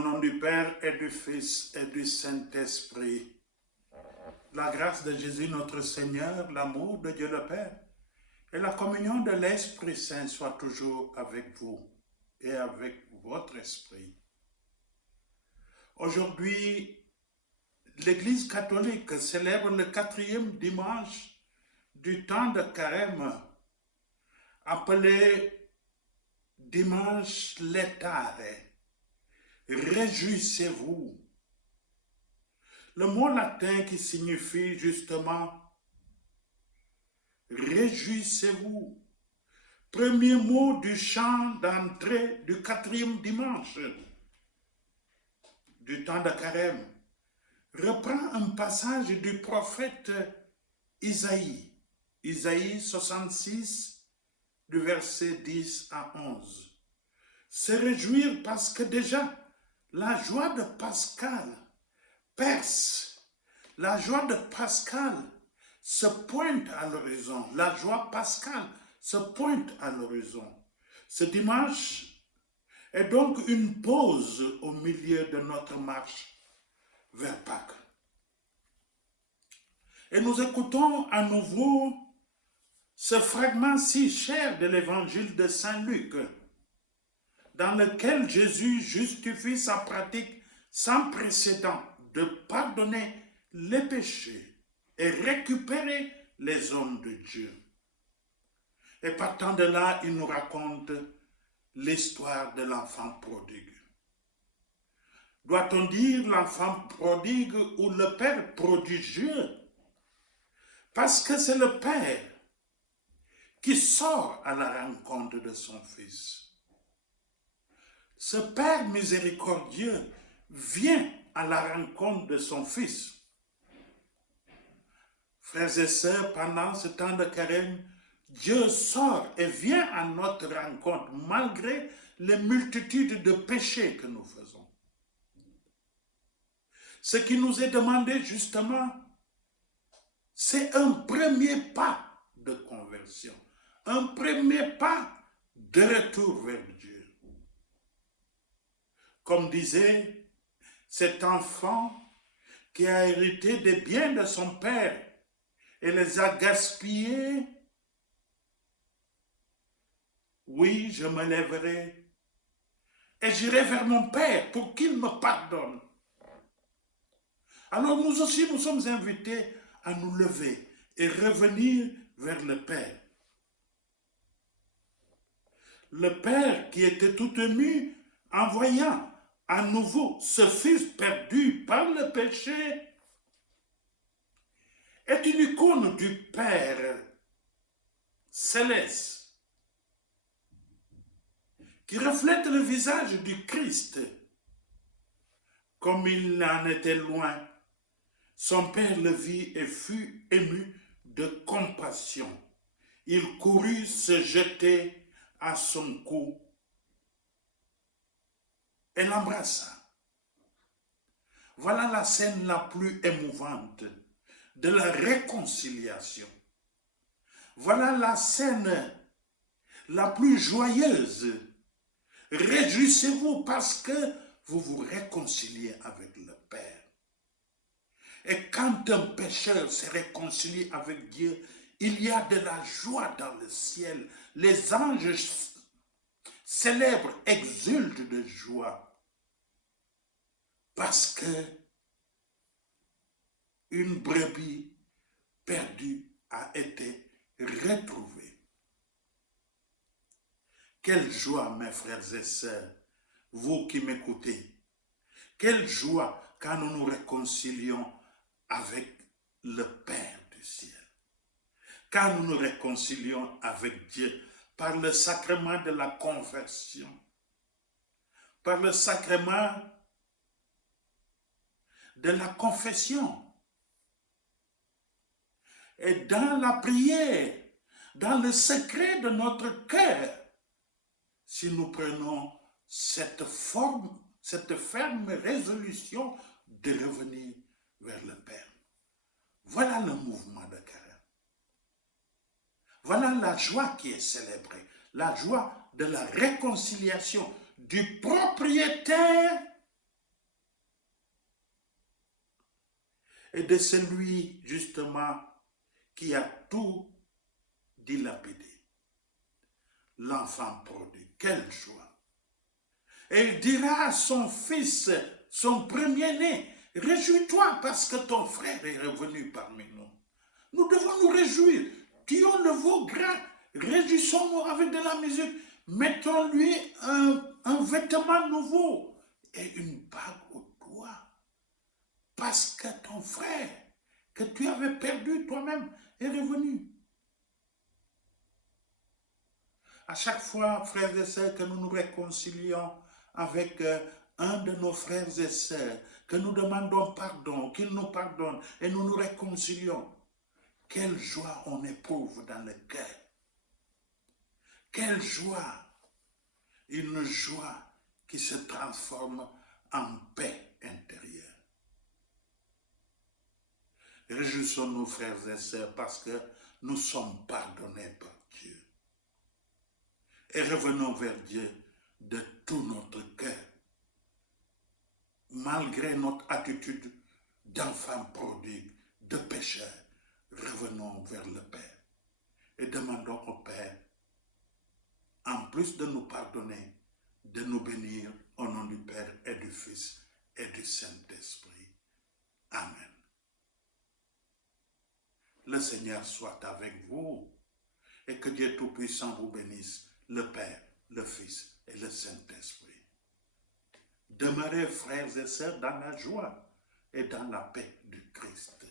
nom du Père et du Fils et du Saint-Esprit. La grâce de Jésus notre Seigneur, l'amour de Dieu le Père et la communion de l'Esprit Saint soient toujours avec vous et avec votre esprit. Aujourd'hui, l'Église catholique célèbre le 4e dimanche du temps de Carême, appelé dimanche laetare. Réjouissez-vous. Le mot latin qui signifie justement réjouissez-vous. Premier mot du chant d'entrée du 4e dimanche du temps de Carême reprend un passage du prophète Isaïe. Isaïe 66, du verset 10 à 11. Se réjouir parce que déjà, la joie de Pascal perce. La joie de Pascal se pointe à l'horizon. La joie pascale se pointe à l'horizon. Ce dimanche est donc une pause au milieu de notre marche vers Pâques. Et nous écoutons à nouveau ce fragment si cher de l'évangile de Saint Luc, dans lequel Jésus justifie sa pratique sans précédent de pardonner les péchés et récupérer les hommes de Dieu. Et partant de là, il nous raconte l'histoire de l'enfant prodigue. Doit-on dire l'enfant prodigue ou le père prodigieux? Parce que c'est le père qui sort à la rencontre de son fils. Ce Père miséricordieux vient à la rencontre de son Fils. Frères et sœurs, pendant ce temps de carême, Dieu sort et vient à notre rencontre malgré les multitudes de péchés que nous faisons. Ce qui nous est demandé justement, c'est un premier pas de conversion, un premier pas de retour vers Dieu. Comme disait cet enfant qui a hérité des biens de son père et les a gaspillés, oui, je me lèverai et j'irai vers mon père pour qu'il me pardonne. Alors nous aussi, nous sommes invités à nous lever et revenir vers le Père. Le Père qui était tout ému en voyant à nouveau ce fils perdu par le péché est une icône du Père céleste qui reflète le visage du Christ. Comme il en était loin, son Père le vit et fut ému de compassion. Il courut se jeter à son cou et l'embrassa. Voilà la scène la plus émouvante de la réconciliation. Voilà la scène la plus joyeuse. Réjouissez-vous parce que vous vous réconciliez avec le Père. Et quand un pécheur se réconcilie avec Dieu, il y a de la joie dans le ciel. Les anges célèbrent, exultent de joie. Parce que une brebis perdue a été retrouvée. Quelle joie, mes frères et sœurs, vous qui m'écoutez. Quelle joie quand nous nous réconcilions avec le Père du ciel. Quand nous nous réconcilions avec Dieu par le sacrement de la conversion, par le sacrement de la confession. Et dans la prière, dans le secret de notre cœur, si nous prenons cette ferme résolution de revenir vers le Père. Voilà le mouvement de carême. Voilà la joie qui est célébrée, la joie de la réconciliation du propriétaire et de celui, justement, qui a tout dilapidé. L'enfant prodigue, quelle joie! Et il dira à son fils, son premier-né, réjouis-toi parce que ton frère est revenu parmi nous. Nous devons nous réjouir. Dieu le vaut grand. Réjouissons-nous avec de la musique. Mettons-lui un vêtement nouveau et une bague au doigt. Parce que ton frère, que tu avais perdu toi-même, est revenu. À chaque fois, frères et sœurs, que nous nous réconcilions avec un de nos frères et sœurs, que nous demandons pardon, qu'il nous pardonne et nous nous réconcilions, quelle joie on éprouve dans le cœur. Quelle joie! Une joie qui se transforme en paix intérieure. Réjouissons-nous, frères et sœurs, parce que nous sommes pardonnés par Dieu. Et revenons vers Dieu de tout notre cœur. Malgré notre attitude d'enfant prodigue, de pécheur, revenons vers le Père et demandons au Père, en plus de nous pardonner, de nous bénir au nom du Père et du Fils et du Saint-Esprit. Amen. Le Seigneur soit avec vous et que Dieu Tout-Puissant vous bénisse, le Père, le Fils et le Saint-Esprit. Demeurez, frères et sœurs, dans la joie et dans la paix du Christ.